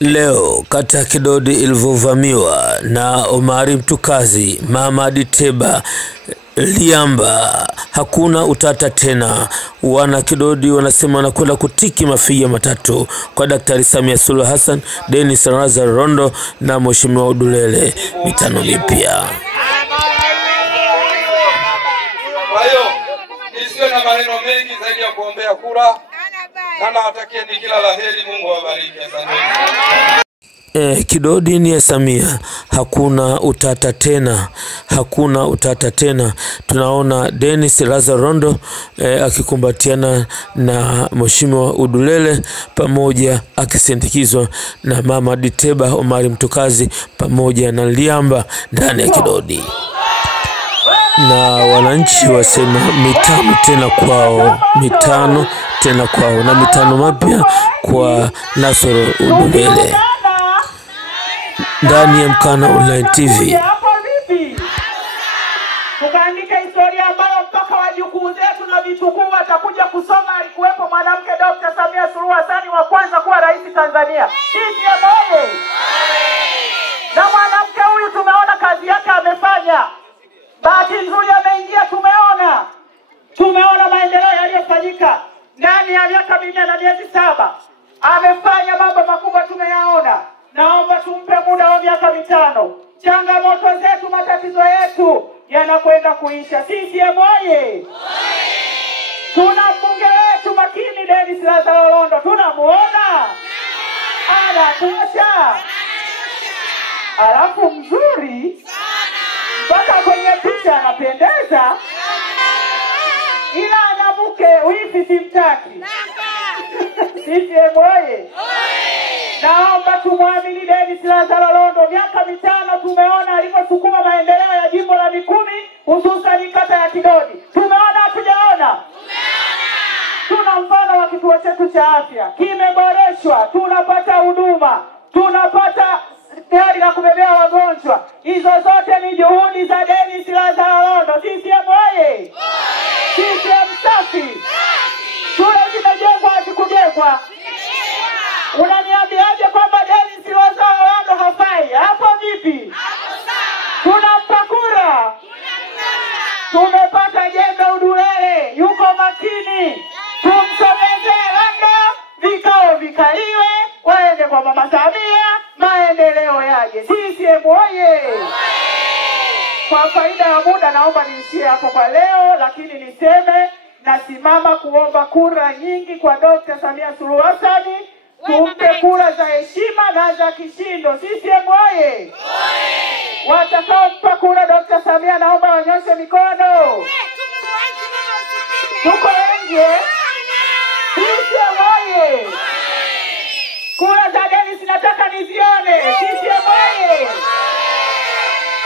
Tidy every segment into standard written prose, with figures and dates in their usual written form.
Leo kata ya Kidodi ilivovamiwa na Omari Mtukazi, Mama Diteba, Liamba, hakuna utata tena. Wana Kidodi wanasema wanakwenda kutiki mafiga matatu kwa Daktari Samia Suluhu Hassan, Dennis Lazaro Rondo na Mheshimiwa Udulele mitano mipya. Kwa hiyo nisiwe na maneno mengi zaidi ya kuombea kura. Na nawatakia ni kila laheri, Mungu awabariki. Asante. Kidodi ni ya Samia, hakuna utata tena, hakuna utata tena. Tunaona Dennis Lazaro Rondo akikumbatiana na Mheshimiwa Udulele pamoja akisindikizwa na Mama Diteba, Omari Mtukazi pamoja na Liamba ndani ya Kidodi. Na wananchi wasema mitano tena kwao, mitano tena kwao na mitano mapya kwa Lazaro Udulele. Ndani ya Mkana Online TV. Tukaandika historia ambayo mpaka wajukuu zetu na vitukuu watakuja kusoma. Alikuwepo mwanamke Dr. Samia Suluhu Hassan wa kwanza kuwa rais Tanzania. Sisi moye. Na mwanamke huyu tumeona kazi yake amefanya. Bahati nzuri ameingia, tumeona maendeleo yaliyofanyika ndani ya miaka 4 na miezi 7. Amefanya mambo makubwa tumeyaona. Naomba tumpe muda wa miaka 5. Changamoto zetu, matatizo yetu yanakwenda kuisha. Sisi moye. Tuna mbunge wetu makini Dennis Lazaro Rondo, tunamuona anatosha, alafu mzuri mpaka kwenye picha anapendeza, ila anamuke wifi simtaki. Sisi moye. Naomba tumwamini Dennis Lazaro Rondo. Miaka 5 tumeona aliposukuma maendeleo ya jimbo la Mikumi, hususan kata ya Kidodi. Tumeona hatujaona? Tuna mfano wa kituo chetu cha afya kimeboreshwa, tunapata huduma, tunapata gari la kubebea wagonjwa. Hizo zote ni juhudi za Dennis Lazaro Rondo. Sisi moye. Sisi msafi. Shule zimejengwa hazikujengwa. Unaniambiaje kwamba Dennis Lazaro Rondo hafai? Hapo vipi? Tunampa kura. Tumepata jembe Udulele, yuko makini. Tumsogezee Rondo, vikao vikaliwe, waende kwa Mama Samia, maendeleo yaje. Sisi moye. Kwa faida ya muda naomba niishie hapo kwa leo, lakini niseme nasimama kuomba kura nyingi kwa Dr. Samia Suluhu Hassan. Tumpe kura za heshima na za kishindo. Sisi moye. Watakaompa kura Dr. Samia naomba wanyoshe mikono. Tuko wengi. Sisi moye. Kura za Dennis nataka nizione. Sisi moye.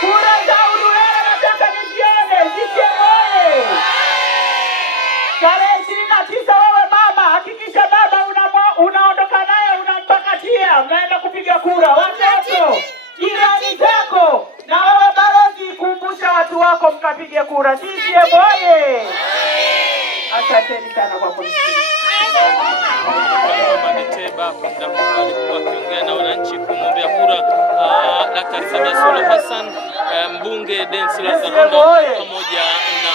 Kura za Udulele nataka nizione. Sisi moye. Tarehe 29 wewe mama, hakikisha baba unaondoka naye unampakatia, unaenda kupiga kura. Watoto, jirani zako na wewe balozi, kumbusha watu wako mkapige kura. Sisi moye. Asanteni sana kwa kunisikia. Mama Diteba alikuwa akiongea na wananchi kumwombea kura Daktari Samia Suluhu Hassan, mbunge Dennis Lazaro Rondo pamoja na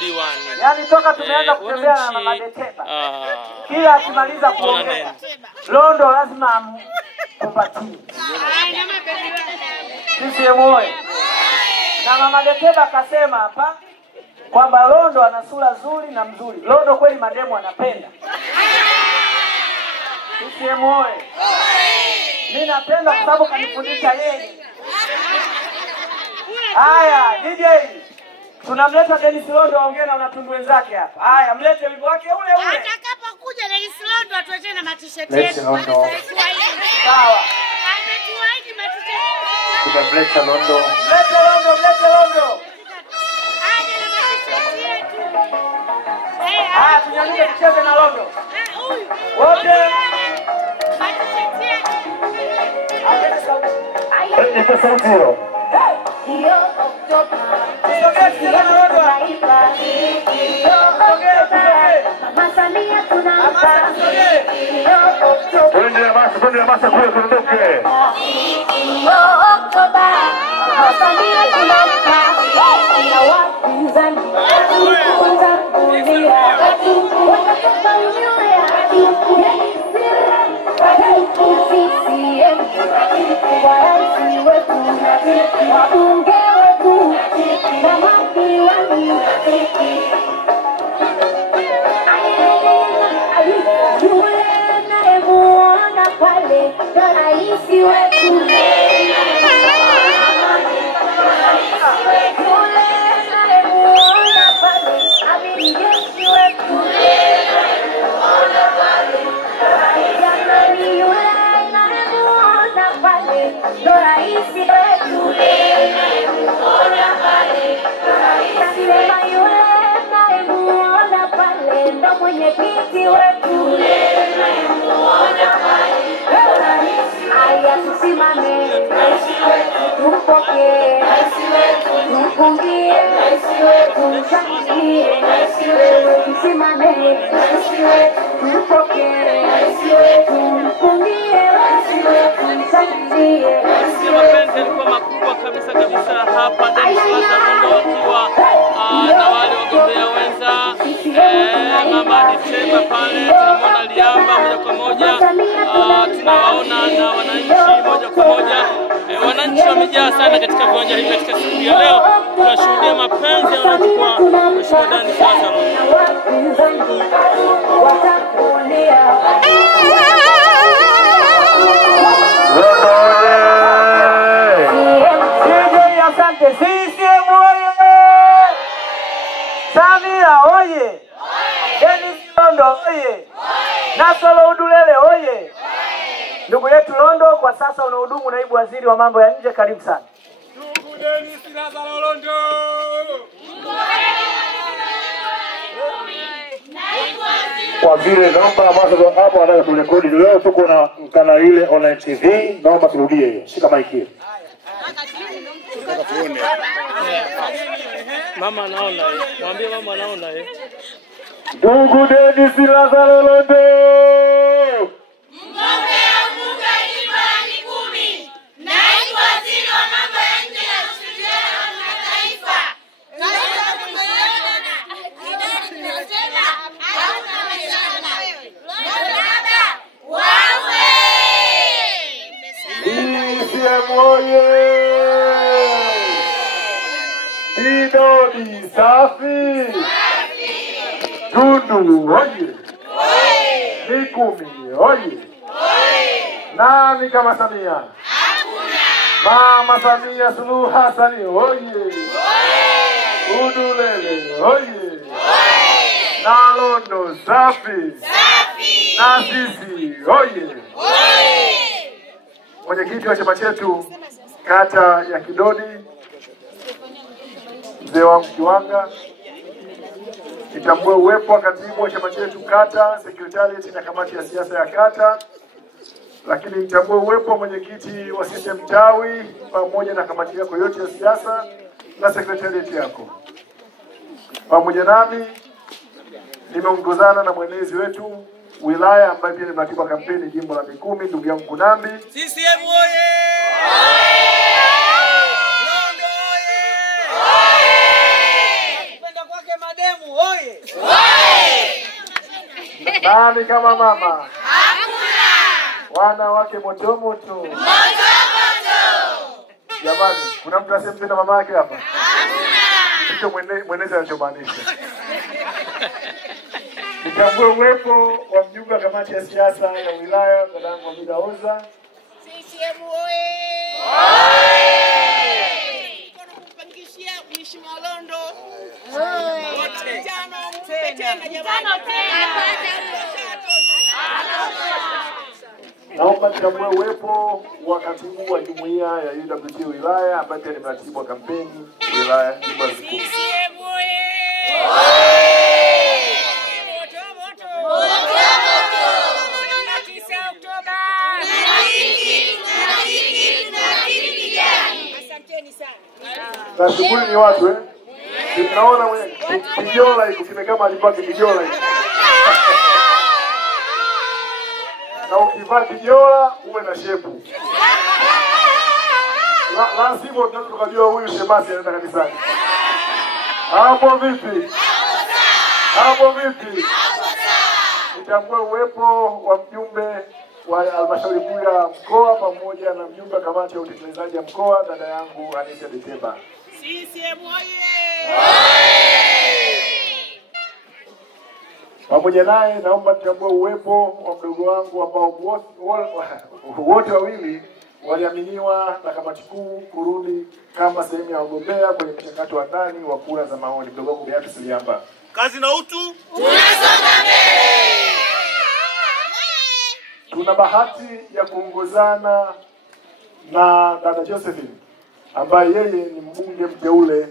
diwani. Yaani toka tumeanza kutembea na Mama Diteba, kila akimaliza kuongea Rondo lazima kumpatie. Sisi moye. Na Mama Diteba akasema hapa kwamba Rondo ana sura nzuri na mzuri. Rondo kweli mademu anapenda. Sisi moye. Mimi napenda kwa sababu kanifundisha yeye. Haya, DJ. Tunamleta Dennis Rondo aongee na wanatundu wenzake hapa. Haya, mlete wimbo wake ule ule. Atakapokuja Dennis Rondo atuletee na t-shirt yetu. Sawa. Ametuahidi t-shirt. Tunamleta Rondo. Mlete Rondo. Aje na t-shirt yetu. Haya, tunyanyuke tucheze na Rondo. Huyu. Wote. T-shirt yetu. Nipe sauti hiyo. Sogea na Rondo. Sogea. Samia tunampa. Twende basi kule tuondoke. Oktoba, Samia tunampa. Na wapinzani watakulia. Watakapoinua CCM, waraisi wetu, wabunge wetu, na madiwani. Yule nayemuona pale ndo raisi wetu. Yule nayemuona pale amiri jeshi wetu. Jamani, yule nayemuona pale ndo raisi wetu. Nasema yule nayemuona pale ndo mwenyekiti wetu. Aya, tusimame tumpokee, tumpungie, tumshangilie. Tusimame tumpokee, tumpungie, tumshangilie. Mapenzi yalikuwa makubwa kabisa hapa Dennis Lazaro akiwa na wale wagombea wenza. Mama Ditema pale tunamwona Liamba moja kwa moja, tunawaona na wananchi moja kwa moja. Wananchi wamejaa sana katika viwanja hivi katika siku ya leo. Tunashuhudia mapenzi ya wananchi kwa Mheshimiwa Dennis Lazaro. Asante. CCM oye! Samia oye! Dennis Londo oye! Nasolo Udulele oye! Ndugu yetu Londo kwa sasa unahudumu naibu waziri wa mambo ya nje, karibu sana. Ndugu Dennis Lazaro Londo. Kwa vile naomba mwanzo hapo wanataka turekodi leo tuko na mkana ile online TV, naomba turudie hiyo. Shika mic hiyo. Mama anaona yeye. Mwambie mama anaona yeye. Ndugu Dennis Lazaro Londo. Mgombea ubunge Jimbo 10, naibu waziri wa mambo ya nje na ushirikiano wa kimataifa. Katika kuongozana kidani tunasema hauna mashaka. Baba wawe. CCM oye! Kidodi safi! Tundu oye! Mikumi oye! Nani kama Samia? Mama Samia Suluhu Hassan oye! Udulele oye! Na Londo safi! Na sisi oye! Mwenyekiti wa chama chetu kata ya Kidodi, mzee wangu Kiwanga, nitambue uwepo wa katibu wa chama chetu kata, secretariat na kamati ya siasa ya kata, lakini nitambue uwepo wa mwenyekiti wa CCM tawi pamoja na kamati yako yote ya siasa na secretariat yako. Pamoja nami nimeongozana na mwenezi wetu wilaya ambaye pia ni mratibu wa kampeni jimbo la Mikumi, ndugu yangu Kunambi. CCM oye! Londo oye! Kwenda kwake mademu oye! Nani kama mama? Wanawake moto moto. Jamani, kuna mtu asiyempenda mama yake hapa? Ndicho mwenezi anachomaanisha. Nitambue uwepo wa mjumbe wa kamati ya siasa ya wilaya dadangu Amida Oza. CCM oye! Kuna kupangishia Mheshimiwa Londo. Tano tena jamani. Naomba nitambue uwepo wa katibu wa jumuiya ya UWT wilaya ambaye pia ni mratibu wa kampeni wilaya jimbo la Mikumi. CCM oye! Na shughuli ni watu Tunaona mwenye kijola iko kimekaa mahali pake kijola iko. ukivaa kijola uwe na shepu. La sivyo tunaweza kujua huyu shemasi anaenda kanisani. Hapo vipi? Hapo vipi? Nitambue uwepo wa mjumbe wa halmashauri kuu ya mkoa pamoja na mjumbe wa kamati ya utekelezaji ya mkoa, dada yangu Anita Deteba. CCM oye! Pamoja naye naomba nitambue uwepo wa mdogo wangu ambao wote wawili waliaminiwa na kamati kuu kurudi kama sehemu ya wagombea kwenye mchakato wa ndani wa kura za maoni. Mdogo wangu Beatrice Liamba. Kazi na utu. Tunasonga mbele. Tuna bahati ya kuongozana na dada Josephine ambaye yeye ni mbunge mteule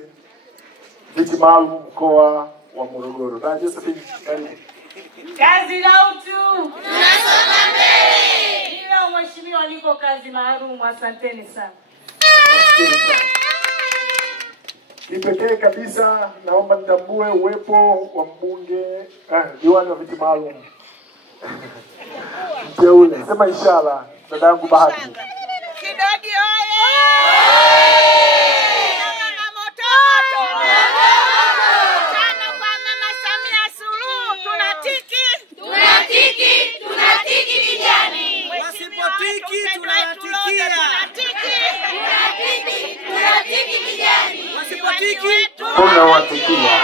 viti maalum mkoa wa Morogoro. Dada Josephine, karibu. Kazi na utu. Tunasonga mbele. Nina mheshimiwa niko kazi maalum, asanteni sana. Kipekee kabisa naomba nitambue uwepo wa mbunge diwani wa viti maalum mteule. Sema inshallah, dada yangu Bahati. Kidodi oye! Mama moto moto. Tano kwa Mama Samia Suluhu. Tunatiki. Tunatiki. Tunatiki vijani. Wasipotiki tunatikia. Tunatiki. Tunatiki. Tunatiki vijani. Wasipotiki Tunawatikia.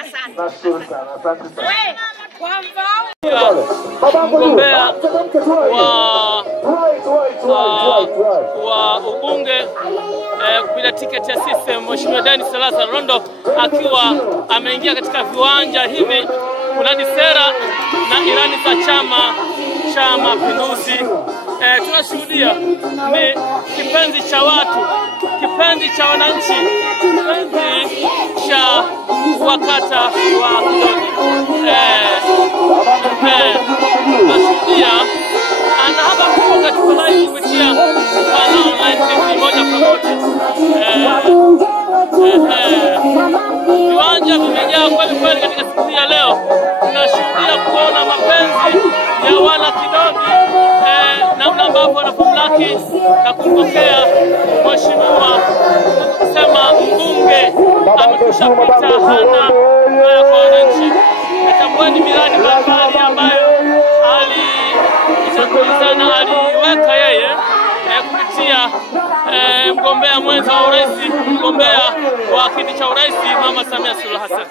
Asante. Nashukuru sana. Asante sana. Mgombea wa ubunge kupitia tiketi ya CCM Mheshimiwa Dennis Lazaro Rondo akiwa ameingia katika viwanja hivi kunadi sera na ilani za Chama cha Mapinduzi. Tunashuhudia ni kipenzi cha watu, kipenzi cha wananchi, kipenzi cha wakata wa Kidogi. Tunashuhudia ana hapa kwa katika live kupitia online TV moja kwa moja. Viwanja vimejaa kweli kweli katika siku ya leo. Tunashuhudia kuona mapenzi ya wana Kidogi, namna ambavyo wanapomlaki na kumpokea mheshimiwa kusema mbunge amekwisha pita hana kwa wananchi. Natambueni miradi mbalimbali ambayo alitanguliza aliweka yeye kupitia mgombea mwenza wa urais, mgombea wa kiti cha urais Mama Samia Suluhu Hassan.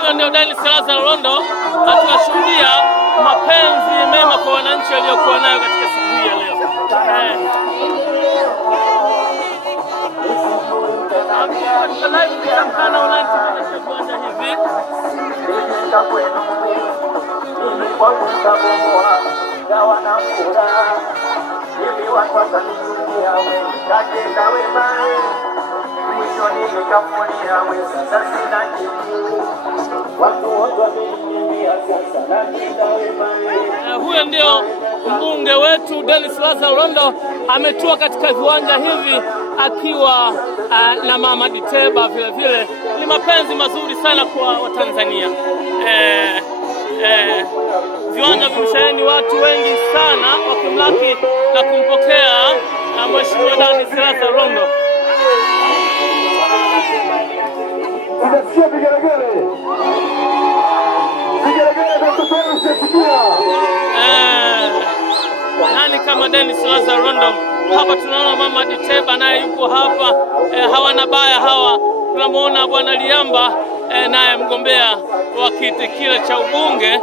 Huyo ndio Dennis Lazaro Rondo, tunashuhudia mapenzi mema kwa wananchi waliokuwa nayo katika siku hii ya leo. Huyo ndio mbunge wetu Dennis Lazaro Rondo ametua katika viwanja hivi akiwa na Mama Deteba vile vile. Ni mapenzi mazuri sana kwa Watanzania. Viwanja vimesheheni watu wengi sana wakimlaki na kumpokea Mheshimiwa Dennis Lazaro Rondo. Tunasikia vigelegele. Vigelegele vya kutoa usikia. Nani kama Dennis Lazaro Rondo? Hapa tunaona Mama Deteba naye yupo hapa. Hawana baya hawa. Tunamuona Bwana Liamba naye mgombea wa kiti kile cha ubunge,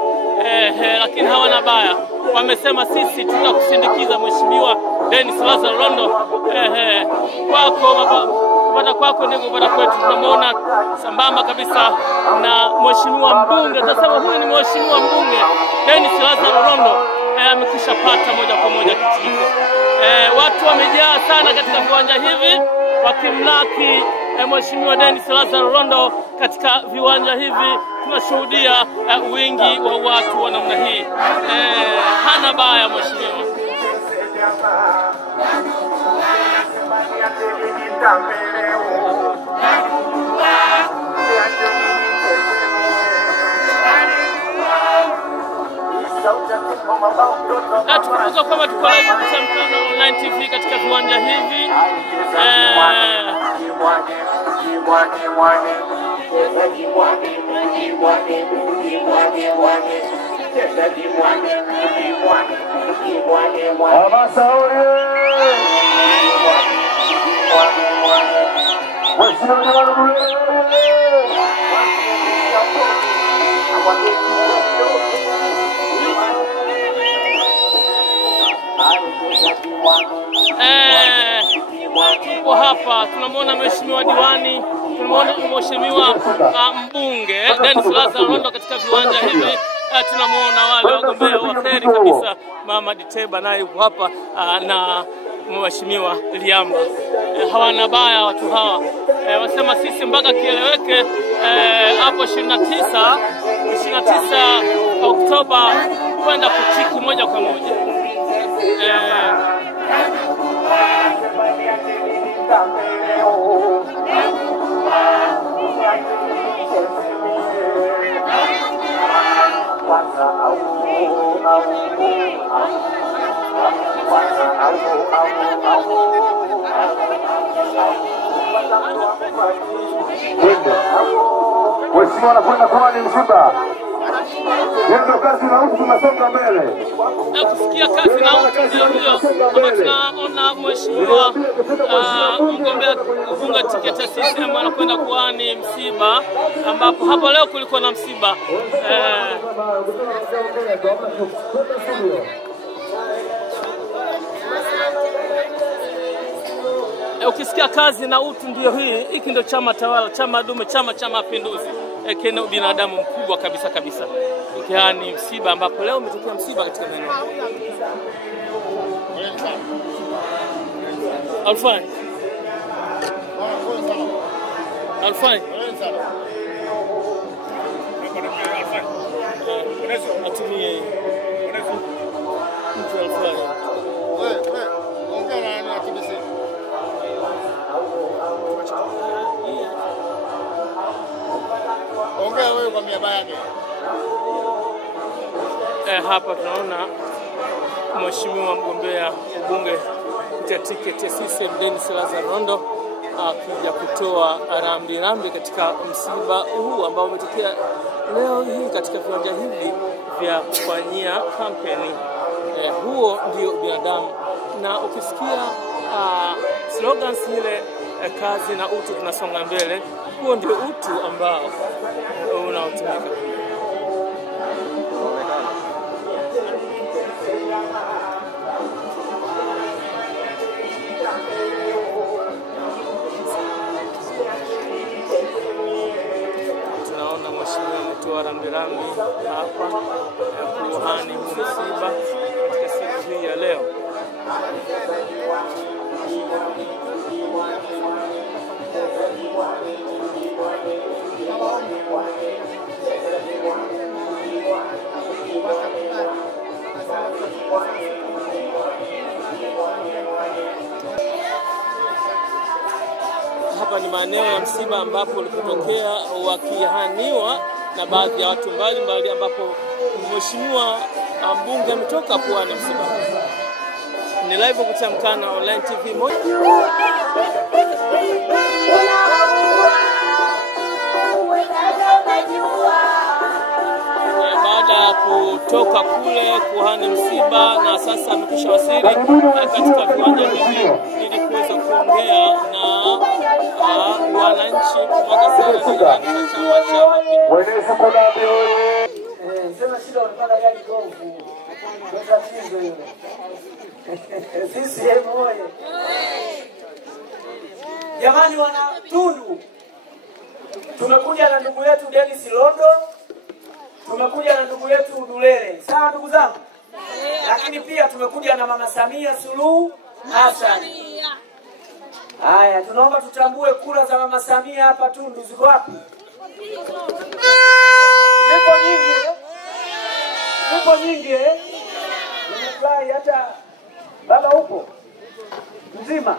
lakini hawana baya. Wamesema sisi tutakusindikiza Mheshimiwa Dennis Lazaro Rondo. Kwako ndivyo kupata kwetu. Tunamuona sambamba kabisa na Mheshimiwa mbunge. Tunasema huyu ni Mheshimiwa mbunge Dennis Lazaro Rondo, amekwisha pata moja kwa moja kiti. Watu wamejaa sana katika viwanja hivi wakimlaki Mheshimiwa Dennis Lazaro Rondo katika viwanja hivi. Tunashuhudia wingi wa watu wa namna hii. Hana baya mheshimiwa. Tukumbuka kwamba tuko live kupitia Mkanda Online TV katika viwanja hivi. Tuko hapa tunamwona mheshimiwa diwani, tunamwona mheshimiwa mbunge Dennis Lazaro Rondo katika viwanja hivi. Tunamwona wale wagombea wa heri kabisa, Mama Diteba naye yuko hapa na mheshimiwa Liamba. Hawana baya watu hawa. Wasema sisi mpaka kieleweke hapo 29 Oktoba kwenda kuchiki moja kwa moja. Mheshimiwa anakwenda kuwa ni msiba. Ndio kazi na utu tunasonga mbele. Na kusikia kazi na utu ndio kama tunaona mheshimiwa mgombea kufunga tiketi ya CCM anakwenda kuwa ni msiba, ambapo hapo leo kulikuwa na msiba. Ukisikia kazi na utu ndio hiki ndio chama tawala, chama dume, chama cha mapinduzi. Kena binadamu mkubwa kabisa kabisa. Yaani msiba ambapo leo umetokea msiba katika maeneo. Alfani. Atumie. Mtu Alfani. Ongea na TBC. Ongea wewe kwa miaba yake. Hapa tunaona mheshimiwa mgombea ubunge kupitia tiketi ya CCM Dennis Lazaro Rondo akija kutoa rambirambi katika msiba huu ambao umetokea leo hii katika viwanja hivi vya kufanyia kampeni. Huo ndio binadamu, na ukisikia slogans ile kazi na utu tunasonga mbele, huo ndio utu ambao unaotumika. Tunaona mheshimiwa ametoa rambirambi hapa kuhani msiba katika siku hii ya leo. Hapa ni maeneo ya msiba ambapo ulipotokea wakihaniwa na baadhi ya watu mbalimbali, ambapo mheshimiwa mbunge ametoka kuwa na msiba. Ni live kupitia Mkanda Online TV moja. Baada ya kutoka kule kuhani msiba, na sasa amekwisha wasili katika viwanja hivi ili kuweza kuongea na wananchi kumwaga sera za chama cha mapinduzi. Sema shida wanapanda gari gofu. Ndio tatizo hilo. CCM oye. Jamani wana Tundu. Tumekuja na ndugu yetu Dennis Rondo. Tumekuja na ndugu yetu Udulele. Sawa ndugu zangu? Lakini pia tumekuja na Mama Samia Suluhu Hassan. Haya, tunaomba tutambue kura za Mama Samia hapa Tundu ziko wapi? Zipo nyingi Nimefurahi hata baba upo mzima.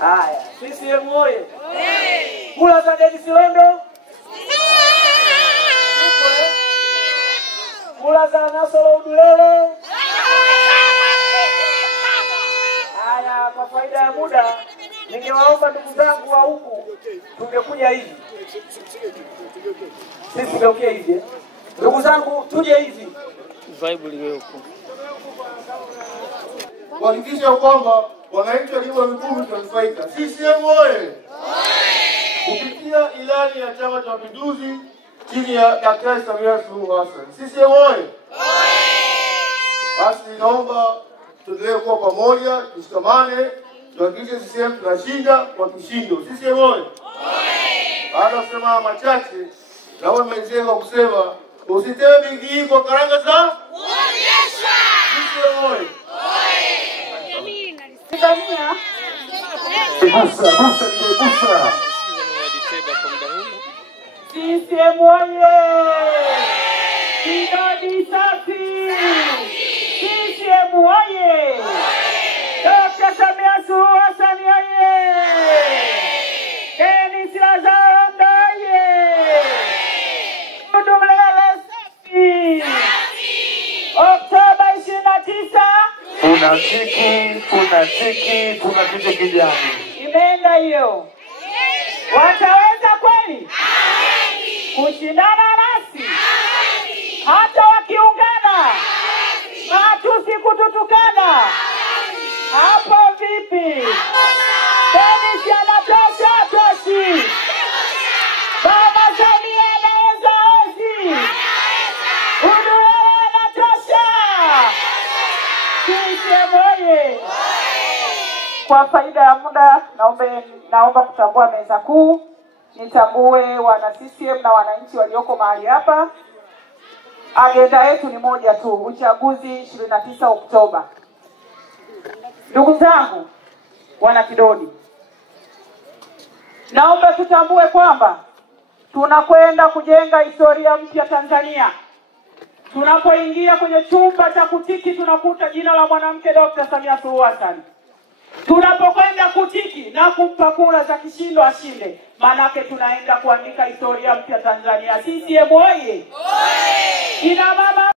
Haya, CCM oye. Kura za Dennis Rondo. Kura Brother Nasoro Udulele. Haya, kwa faida ya muda ningewaomba ndugu zangu wa huku tungekuja hivi. Sisi tungekuja hivi. Ndugu zangu tuje hivi. Vibe liwe huko. Kuhakikisha kwamba wananchi wa jimbo la Mikumi tunanufaika. CCM oye! Kupitia ilani ya Chama cha Mapinduzi chini ya Daktari Samia Suluhu Hassan. CCM oye! Basi naomba tuendelee kuwa pamoja, tushikamane, tuhakikishe CCM tunashinda kwa kishindo. CCM oye! Baada ya kusema machache, naomba nimalizie kwa kusema usiteme bigi kwa karanga za kuonyesha. CCM oye! CCM oye! Kidadi safi! CCM oye! Dr. Samia Suluhu Hassan oye! Dennis Lazaro Rondo oye! Udulele safi! Oktoba 29 tunatiki kijani. imeenda hiyo. Wataweza kweli kushindana nasi hata wakiungana matusi kututukana? Hapo vipi? Dennis anatosha toshi. Baba Samia anaweza ozi. Udulele anatosha. CCM oye! Kwa faida ya muda naomba kutambua meza kuu. Nitambue wana CCM na wananchi walioko mahali hapa. Agenda yetu ni moja tu, uchaguzi 29 Oktoba. Ndugu zangu wana Kidodi, naomba tutambue kwamba tunakwenda kujenga historia mpya Tanzania. Tunapoingia kwenye chumba cha kutiki tunakuta jina la mwanamke Dr. Samia Suluhu Hassan. Tunapokwenda kutiki na kumpa kura za kishindo ashinde, manake tunaenda kuandika historia mpya Tanzania. CCM oye! Kina mama